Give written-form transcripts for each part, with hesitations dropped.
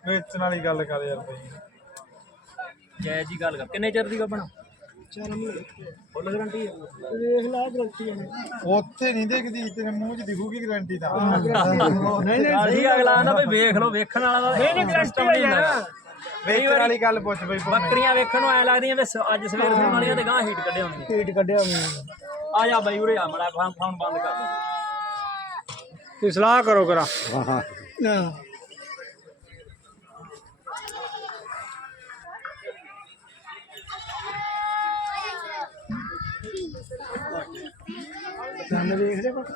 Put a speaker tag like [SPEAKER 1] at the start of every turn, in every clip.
[SPEAKER 1] ਵੇਚਣ ਵਾਲੀ ਗੱਲ ਕਰ ਯਾਰ ਬਈ
[SPEAKER 2] ਜੈ ਜੀ ਗੱਲ ਕਰ ਕਿੰਨੇ ਚਿਰ ਦੀ ਗੱਬਣ
[SPEAKER 3] 4 ਮਹੀਨੇ
[SPEAKER 2] ਫੁੱਲ ਗਰੰਟੀ ਹੈ
[SPEAKER 3] ਦੇਖ ਲਾ ਗਰੰਟੀ ਹੈ
[SPEAKER 1] ਉੱਥੇ ਨਹੀਂ ਦਿਖਦੀ ਤੇਰੇ ਮੂੰਹ 'ਚ ਦਿਖੂਗੀ ਗਰੰਟੀ ਤਾਂ
[SPEAKER 3] ਨਹੀਂ
[SPEAKER 2] ਅਸੀਂ ਅਗਲਾ ਆਂਦਾ ਬਈ ਵੇਖ ਲਓ ਵੇਖਣ ਵਾਲਾ ਦਾ
[SPEAKER 3] ਨਹੀਂ ਗਰੰਟੀ ਹੈ ਯਾਰ
[SPEAKER 1] ਵੇਚਣ ਵਾਲੀ ਗੱਲ ਪੁੱਛ ਬਈ
[SPEAKER 2] ਬੱਕਰੀਆਂ ਵੇਖਣ ਨੂੰ ਐ ਲੱਗਦੀਆਂ ਵੀ ਅੱਜ ਸਵੇਰ ਸੂਣ ਵਾਲੀਆਂ ਤੇ ਗਾਂ ਹੀਟ ਕੱਢੇ ਹੋਣਗੇ
[SPEAKER 3] ਪੇਟ ਕੱਢਿਆ ਮੈਂ
[SPEAKER 2] ਆ ਜਾ ਬਈ ਉਰੇ ਆ ਮੜਾ ਫੋਨ ਬੰਦ ਕਰ ਦੇ
[SPEAKER 3] ਤੇ ਸਲਾਹ ਕਰੋ ਕਰਾ ਹਾਂ ਸਾਹਮਣੇ ਦੇਖ ਰਹੇ ਕੋ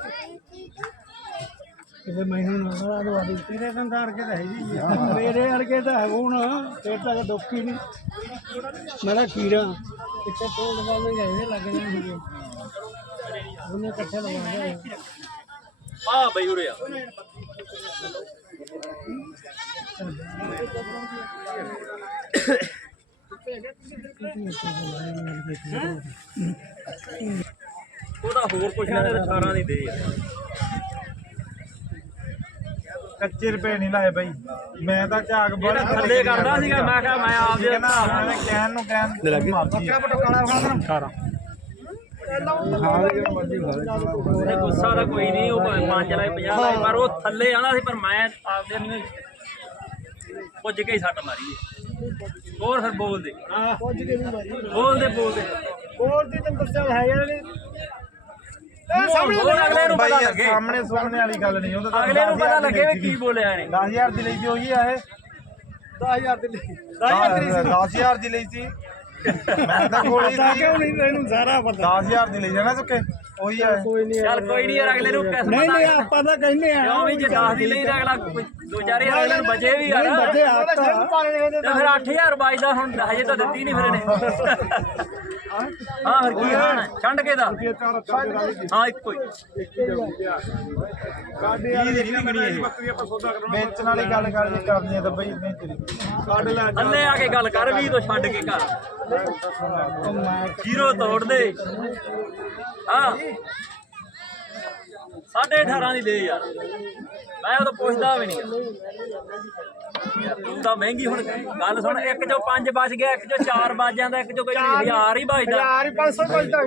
[SPEAKER 3] ਕਿਤੇ ਮੈਨੂੰ ਨਾ ਦਵਾਈ ਤੇਰੇ ਸੰਸਾਰ ਕੇ ਤਾਂ ਹੈ ਜੀ ਮੇਰੇ ਅਰਗੇ ਤਾਂ ਹੈ ਹੁਣ ਫੇਰ ਤਾਂ ਦੁੱਖ ਹੀ ਨਹੀਂ ਮੇਰਾ ਕੀੜਾ ਕਿੱਥੇ ਤੋੜ ਵਾਲੇ ਗਏ ਲੱਗ ਜਾਣੇ ਸੀਗੇ ਉਹਨੇ ਇਕੱਠੇ ਲਗਾਉਂਦੇ
[SPEAKER 2] ਆ ਬਈ ਉਰੇ ਆ ਉਹਦਾ ਹੋਰ ਕੁਛ ਨਾ 18 ਦੀ ਦੇ ਯਾਰ
[SPEAKER 1] ਕੱਚੇ ਰੁਪਏ ਨਹੀਂ ਲਾਏ ਬਈ ਮੈਂ ਤਾਂ ਝਾਕ
[SPEAKER 2] ਜਿਹੜਾ ਥੱਲੇ ਕਰਦਾ ਸੀਗਾ ਮੈਂ ਕਿਹਾ ਮੈਂ ਆਪ ਦੇ
[SPEAKER 1] ਨਾ ਮੈਂ ਕਹਿਣ ਨੂੰ ਕਹਿਣ ਬੱਕਾ ਬਟੋ ਕਾਲਾ ਖਾਣਾ
[SPEAKER 3] 18
[SPEAKER 2] ਉਹਨੇ ਗੁੱਸਾ ਦਾ ਕੋਈ ਨਹੀਂ ਉਹ 5 ਲਾਏ 50 ਲਾਏ ਪਰ ਉਹ ਥੱਲੇ ਆਣਾ ਸੀ ਪਰ ਮੈਂ ਆਪਦੇ ਨਹੀਂ ਪੁੱਜ ਕੇ ਹੀ ਸੱਟ ਮਾਰੀ ਹੋਰ ਫਿਰ ਬੋਲਦੇ
[SPEAKER 3] ਪੁੱਜ ਕੇ ਨਹੀਂ ਮਾਰੀ
[SPEAKER 2] ਬੋਲਦੇ
[SPEAKER 3] ਬੋਲਦੀ ਤਾਂ ਦੱਸਿਆ ਹੈ ਯਾਰ
[SPEAKER 2] ਸਾਹਮਣੇ ਅਗਲੇ ਨੂੰ ਪਤਾ ਲੱਗੇ
[SPEAKER 1] ਸਾਹਮਣੇ ਸੁਣਨੇ ਵਾਲੀ ਗੱਲ ਨਹੀਂ ਉਹਦਾ
[SPEAKER 2] ਅਗਲੇ ਨੂੰ ਪਤਾ ਲੱਗੇ ਵੀ ਕੀ ਬੋਲਿਆ ਇਹਨੇ
[SPEAKER 1] 10000 ਦੀ ਲਈ ਸੀ ਉਹੀ ਆ ਇਹ
[SPEAKER 3] 10000 ਦੇ ਲਈ
[SPEAKER 1] 10000 ਦੀ ਲਈ ਸੀ ਮੈਂ ਤਾਂ ਕੋਲੇ
[SPEAKER 3] ਪਤਾ ਕਿਉਂ ਨਹੀਂ ਇਹਨੂੰ ਸਾਰਾ ਪਤਾ
[SPEAKER 1] 10000 ਦੀ ਲਈ ਜਾਣਾ ਸੁੱਕੇ ਉਹੀ ਆ
[SPEAKER 3] ਕੋਈ ਨਹੀਂ
[SPEAKER 2] ਚੱਲ ਕੋਈ ਨਹੀਂ ਯਾਰ ਅਗਲੇ ਨੂੰ ਕਿਸ
[SPEAKER 3] ਨਹੀਂ ਨਹੀਂ ਆਪਾਂ ਤਾਂ ਕਹਿੰਦੇ ਆ
[SPEAKER 2] ਕਿਉਂ ਵੀ ਜੇ 10 ਦੀ ਲਈ ਤਾਂ ਅਗਲਾ 2-4000 ਅਗਲੇ ਨੂੰ ਬਚੇ ਵੀ ਯਾਰ
[SPEAKER 3] ਬੱਚੇ ਆਤਾ
[SPEAKER 2] ਤੇ ਫਿਰ 8000 ਬਚਦਾ ਹੁਣ ਹਜੇ ਤਾਂ ਦਿੱਤੀ ਨਹੀਂ ਫਿਰ ਇਹਨੇ ਹਾਂ ਫਿਰ ਕੀ ਹਾਣ ਛੰਡ ਕੇ ਦਾ ਹਾਂ ਇੱਕੋ ਹੀ
[SPEAKER 1] ਵੇਚਣ ਵਾਲੀ ਗੱਲ ਕਰ ਜੇ ਕਰਨੀ ਆ ਤਾਂ ਬਈ ਨਹੀਂ ਤੇਰੀ ਕੱਢ ਲੈ
[SPEAKER 2] ਥੱਲੇ ਆ ਕੇ ਗੱਲ ਕਰ ਵੀ ਤੋਂ ਛੱਡ ਕੇ ਕਰ ਜ਼ੀਰੋ ਤੋੜ ਦੇ ਹਾਂ 18.5 ਦੀ ਦੇ ਯਾਰ ਮੈਂ ਉਹ ਤਾਂ ਪੁੱਛਦਾ ਵੀ ਨਹੀਂ ਤੂੰ ਤਾਂ ਮਹਿੰਗੀ ਹੁਣ ਗੱਲ ਸੁਣ ਇੱਕ ਚੋਂ 5 ਬਚ ਗਿਆ ਇੱਕ ਚੋਂ 4 ਬਚ ਜਾਂਦਾ ਇੱਕ ਚੋਂ ਕੋਈ 1000 ਹੀ ਬਚਦਾ
[SPEAKER 3] ਯਾਰ 500 ਬਚਦਾ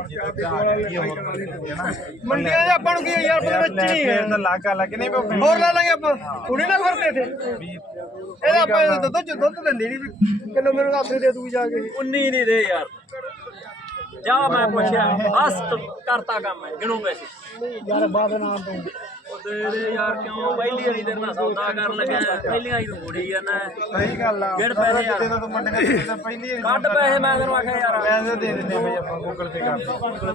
[SPEAKER 3] ਮੰਡੀਆਂ ਦੇ ਆਪਾਂ ਨੂੰ ਕੀ ਯਾਰ ਪਤਾ ਵੇਚਣੀ ਹੈ
[SPEAKER 1] ਤਾਂ ਲਾਗਾ ਲੱਗ ਨਹੀਂ ਬਈ
[SPEAKER 3] ਹੋਰ ਲੈ ਲਾਂਗੇ ਆਪਾਂ ਹੁਣੇ ਨਾ ਫਿਰਦੇ ਇੱਥੇ ਇਹਦਾ ਆਪਾਂ ਦੁੱਧ ਲੈਂਦੇ ਨਹੀਂ ਕਿਲੋ ਮੈਨੂੰ ਹੱਥ ਦੇ ਦੂ ਜਾ ਕੇ
[SPEAKER 2] 19 ਦੀ ਦੇ ਯਾਰ ਜਾ ਮੈਂ ਪੁੱਛਿਆ ਹੱਸ ਕਰਤਾ ਕੰਮ ਹੈ ਗਿਣੋ ਪੈਸੇ
[SPEAKER 3] ਯਾਰ ਬਾਦ ਨਾਮ ਤੋਂ
[SPEAKER 2] ਉਹ ਦੇ ਦੇ ਯਾਰ ਕਿਉਂ ਪਹਿਲੀ ਵਾਰੀ ਤੇਰੇ ਨਾਲ ਸੌਦਾ ਕਰਨ ਲੱਗਿਆ ਪਹਿਲੀਆਂ ਹੀ ਤੂੰ ਮੋੜੀ ਜਾਂਦਾ
[SPEAKER 1] ਸਹੀ ਗੱਲ ਆ
[SPEAKER 2] ਗਿਣ ਪੈਸੇ ਯਾਰ
[SPEAKER 1] ਜਦੋਂ ਤੂੰ ਮੰਡੀਆਂ ਤੇ ਤਾਂ ਪਹਿਲੀ ਵਾਰੀ
[SPEAKER 2] ਕੱਢ ਪੈਸੇ ਮੈਂ ਤੈਨੂੰ ਆਖਿਆ ਯਾਰ
[SPEAKER 1] ਪੈਸੇ ਦੇ ਦਿੰਦੇ ਆ ਬਈ ਆਪਾਂ ਗੂਗਲ ਪੇ ਕਰ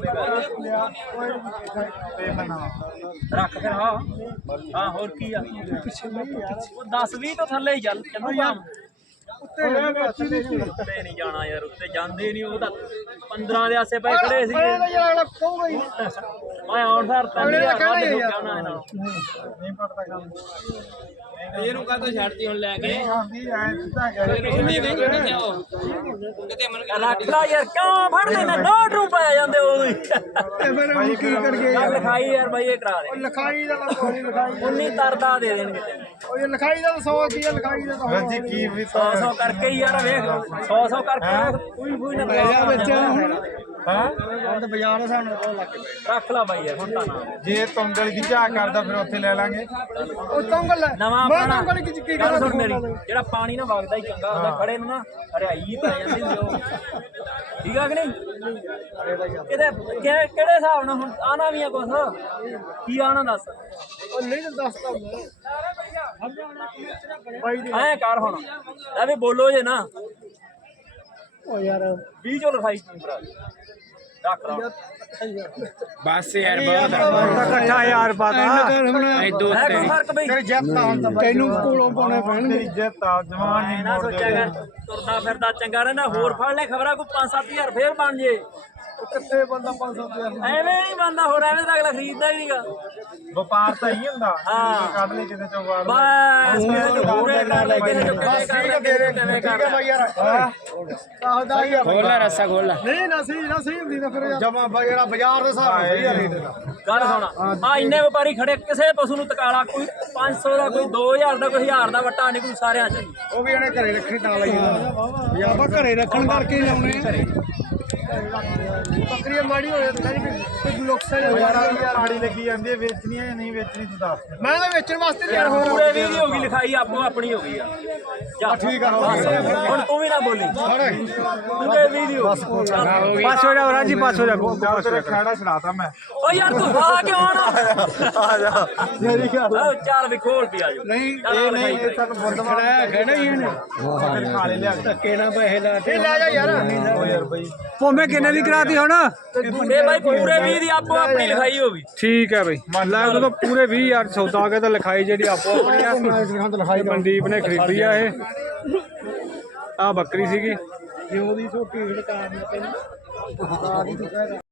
[SPEAKER 1] ਪੇ ਬਣਾ
[SPEAKER 2] ਰੱਖ ਫਿਰ ਹਾਂ ਹੋਰ ਕੀ ਆ ਉਹ 10-20 ਤੋਂ ਥੱਲੇ ਹੀ ਚੱਲ ਚੱਲੂ ਕੰਮ ਉੱਤੇ ਨਹੀਂ ਜਾਣਾ ਯਾਰ ਉੱਤੇ ਜਾਂਦੇ ਨਹੀਂ ਉਹ ਤਾਂ 15 ਦੇ ਆਸੇ ਪਏ ਖੜੇ ਸੀ
[SPEAKER 3] ਯਾਰ ਕਹੂਗਾ ਹੀ
[SPEAKER 2] ਮੈਂ ਆਉਣ ਸਾਰ ਤੈਨੂੰ ਕਹਿਣਾ ਇਹਨਾਂ ਨੂੰ
[SPEAKER 1] ਨਹੀਂ ਪੜਦਾ ਕੰਮ
[SPEAKER 2] ਇਹਨੂੰ ਕਾਹਤੋਂ ਛੱਡਤੀ ਹੁਣ ਲੈ ਕੇ
[SPEAKER 1] ਆਂਦੀ ਐ ਸਿੱਧਾ ਗਿਆ
[SPEAKER 2] ਰੱਖ ਲਾ ਯਾਰ ਕਿਉਂ ਫੜਦੇ ਨੇ 2 ਰੁਪਏ ਜਾਂਦੇ ਉਹ ਹੀ
[SPEAKER 3] ਫਿਰ ਹੁਣ ਕੀ ਕਰਗੇ
[SPEAKER 2] ਚੱਲ ਲਿਖਾਈ ਯਾਰ ਬਾਈ ਇਹ ਕਰਾ ਦੇ
[SPEAKER 3] ਲਿਖਾਈ ਦਾ ਤਾਂ ਕੋਈ ਲਿਖਾਈ
[SPEAKER 2] 19 ਤਰਦਾ ਦੇ ਦੇਣਗੇ ਤੈਨੂੰ
[SPEAKER 3] ਉਹ ਇਹ ਲਿਖਾਈ ਦਾ 100 ਕੀ ਹੈ ਲਿਖਾਈ ਦਾ ਤਾਂ
[SPEAKER 1] ਰੱਜੀ ਕੀ ਵੀ
[SPEAKER 2] 100 ਕਰਕੇ ਹੀ ਯਾਰ ਵੇਖ 100 ਕਰਕੇ ਕੋਈ ਨਾ
[SPEAKER 3] ਲਿਆ ਵਿੱਚ ਹੁਣ
[SPEAKER 1] ਹਾਂ
[SPEAKER 3] ਹੁਣ ਤਾਂ ਬਾਜ਼ਾਰ ਹਿਸਾਬ ਨਾਲ ਬਹੁਤ ਲੱਗ ਪਏ
[SPEAKER 2] ਰੱਖ ਲਾ ਬਾਈ ਯਾਰ ਹੁਣ ਤਾਂ ਨਾ
[SPEAKER 1] ਜੇ ਤੁੰਗਲ ਦੀ ਝਾਕ ਕਰਦਾ ਫਿਰ ਉੱਥੇ ਲੈ ਲਾਂਗੇ
[SPEAKER 3] ਉਹ ਤੰਗਲ
[SPEAKER 2] ਨਵਾਂ
[SPEAKER 3] ਮੈਂ
[SPEAKER 2] ਆਪਣਾ
[SPEAKER 3] ਤੰਗਲ ਕੀ
[SPEAKER 2] ਗੱਲ
[SPEAKER 3] ਕਰਦਾ
[SPEAKER 2] ਸੁਣ ਮੇਰੀ ਜਿਹੜਾ ਪਾਣੀ ਨਾ ਵਗਦਾ ਹੀ ਚੰਗਾ ਹੁੰਦਾ ਖੜੇ ਨੂੰ ਨਾ ਹਰਿਆਈ ਪੈ ਜਾਂਦੀ ਹੁੰਦੀ ਉਹ ਠੀਕ ਆ ਕਿ ਨਹੀਂ ਕਿਹੜੇ ਹਿਸਾਬ ਨਾਲ ਹੁਣ ਆਣਾ ਵੀ ਆ ਕੁਛ ਕੀ ਆਣਾ ਦੱਸ
[SPEAKER 3] ਉਹ ਨਹੀਂ ਤਾਂ ਦੱਸਦਾ ਮੈਂ
[SPEAKER 2] ਐ ਕਰ ਹੁਣ ਐ ਵੀ ਬੋਲੋ ਜੇ ਨਾ
[SPEAKER 3] ਉਹ ਯਾਰ
[SPEAKER 2] 20 ਚੋਂ ਲਿਖਾਈ ਤੂੰ ਭਰਾ ਰੱਖ ਲਾ
[SPEAKER 4] ਬਸ ਯਾਰ ਬਹੁਤ
[SPEAKER 3] ਇਕੱਠਾ ਯਾਰ ਪਾਤਾ
[SPEAKER 2] ਐ ਕੋਈ ਫਰਕ ਬਈ
[SPEAKER 3] ਤੇਰੀ ਜਿੱਤ ਹੁਣ ਤਾਂ ਤੈਨੂੰ ਕੋਲੋਂ ਪਾਉਣੇ ਪੈਣਗੇ
[SPEAKER 1] ਤੇਰੀ ਜਿੱਤ ਆ ਜਵਾਨ ਨਹੀਂ
[SPEAKER 2] ਨਾ ਸੋਚਿਆ ਕਰ ਤੁਰਦਾ ਫਿਰਦਾ ਚੰਗਾ ਰਹਿੰਦਾ ਹੋਰ ਫੜ ਲੈ ਖਬਰਾਂ ਕੋਈ 5-7 ਫੇਰ ਬਣ ਜੇ
[SPEAKER 3] ਕਿੱਥੇ ਬੰਦਾ 500 ਰੁਪਏ
[SPEAKER 2] ਐਵੇਂ ਨਹੀਂ ਬਣਦਾ ਹੋਰ ਐਵੇਂ ਤਾਂ ਅਗਲਾ ਖਰੀਦਦਾ ਹੀ ਨਹੀਂਗਾ
[SPEAKER 1] ਵਪਾਰ ਤਾਂ ਹੀ ਹੁੰਦਾ
[SPEAKER 2] ਹਾਂ।
[SPEAKER 1] ਕੱਢ ਲਈ ਕਿਤੇ ਚੋਂ ਵਾਰ
[SPEAKER 2] ਬਸ ਕਿਸੇ ਚ ਪੂਰੇ ਕਰ ਲੈ ਕਿਸੇ ਚ ਕਿਵੇਂ ਕਰ ਲੈ ਕਿਸੇ ਚ ਕਿਵੇਂ ਕਰ ਲੈ
[SPEAKER 3] ਯਾਰ ਆਹਦਾ ਯਾਰ
[SPEAKER 4] ਖੋਲ ਲੈ ਰੱਸਾ ਖੋਲ ਲੈ
[SPEAKER 3] ਨਹੀਂ ਨਾ ਸਹੀ ਹੁੰਦੀ ਤਾਂ
[SPEAKER 1] ਜਮਾ ਜਿਹੜਾ ਬਾਜ਼ਾਰ ਦੇ ਹਿਸਾਬ ਨਾਲ ਸਹੀ ਆ ਰੇਟ ਦਾ
[SPEAKER 2] ਗੱਲ ਸੁਣ ਆ ਇੰਨੇ ਵਪਾਰੀ ਖੜੇ ਕਿਸੇ ਪਸ਼ੂ ਨੂੰ ਤਕਾਲਾ ਕੋਈ 500 ਦਾ ਕੋਈ 2000 ਦਾ ਕੋਈ 1000 ਦਾ ਵੱਟਾ ਨਿਕਲੂ ਸਾਰਿਆਂ ਚ
[SPEAKER 1] ਉਹ ਵੀ ਇਹਨੇ ਘਰੇ ਰੱਖਣੀ ਤਾਂ ਲਈ
[SPEAKER 3] ਆਪਾਂ ਘਰੇ ਰੱਖਣ ਕਰਕੇ ਲਿਆਉਣੇ
[SPEAKER 1] ਬੱਕਰੀਆਂ ਮਾੜੀ ਹੋ ਜਾਂਦੀ ਕੋਈ ਨੁਕਸਾਨ ਹੋ ਜਾਂਦਾ ਮਾੜੀ ਲੱਗੀ ਜਾਂਦੀ ਹੈ ਵੇਚਣੀ ਹੈ ਜਾਂ ਨਹੀਂ ਵੇਚਣੀ ਤੂੰ ਦੱਸ ਮੈਂ ਤਾਂ ਵੇਚਣ ਵਾਸਤੇ ਤਿਆਰ ਹੋ
[SPEAKER 2] ਪੂਰੇ ਵੀ ਹੋ ਗਈ ਲਿਖਾਈ ਆਪੋ ਆਪਣੀ ਹੋ ਗਈ ਆ ਜਾ
[SPEAKER 1] ਠੀਕ ਆ, ਹੋ
[SPEAKER 2] ਬਸ,
[SPEAKER 1] ਗਈ।
[SPEAKER 2] ਹੁਣ ਤੂੰ ਵੀ ਨਾ ਬੋਲੀ ਪੂਰੇ ਵੀ ਦੀ ਹੋ ਗਈ
[SPEAKER 3] ਪਾਸ ਹੋ ਜਾ ਰਾਜੀ ਪਾਸ ਹੋ ਜਾ
[SPEAKER 1] ਤੇਰਾ ਖੜਾ ਛੜਾਤਾ ਮੈਂ
[SPEAKER 2] ਓ ਯਾਰ ਤੂੰ ਆ ਕਿਉਂ ਆਣਾ
[SPEAKER 1] ਆ ਜਾ ਮੇਰੀ ਗੱਲ
[SPEAKER 2] ਆਓ ਚੱਲ ਵੀ ਖੋਲ ਪਿਆ ਜੋ
[SPEAKER 3] ਨਹੀਂ
[SPEAKER 1] ਇਹ ਨਹੀਂ ਇਹ ਸਾਨੂੰ ਬੁੱਧਵਾਰ
[SPEAKER 3] ਖੜਾ ਹੀ ਇਹਨੇ
[SPEAKER 1] ਫਿਰ ਖਾਲੇ ਲਿਆ ਕੇ
[SPEAKER 3] ਧੱਕੇ ਨਾਲ ਪੈਸੇ ਲਾ ਕੇ
[SPEAKER 1] ਲੈ ਜਾ ਯਾਰ ਓ ਯਾਰ ਬਈ
[SPEAKER 3] ਭੋਵੇਂ ਕਿੰਨੇ ਦੀ ਕਰਾਤੀ ਹੁਣ
[SPEAKER 2] ਇਹ ਬਾਈ ਪੂਰੇ ਵੀ ਦੀ ਆਪੋ ਆਪਣੀ ਲਿਖਾਈ ਹੋ ਗਈ
[SPEAKER 3] ਠੀਕ ਹੈ ਬਈ ਲੈ ਉਹ ਤਾਂ ਪੂਰੇ 20000 ਸੌਦਾ ਕੇ ਤਾਂ ਲਿਖਾਈ ਜਿਹੜੀ ਆਪੋ ਆਪਣੀ ਆ ਮਨਦੀਪ ਨੇ ਖਰੀਦੀ ਆ ਇਹ ਆ ਬੱਕਰੀ ਸੀਗੀ
[SPEAKER 1] ਜਿਉਂ ਦੀ ਛੋਟੀ ਹਿੜਕਾਰ ਨੇ ਤੈਨੂੰ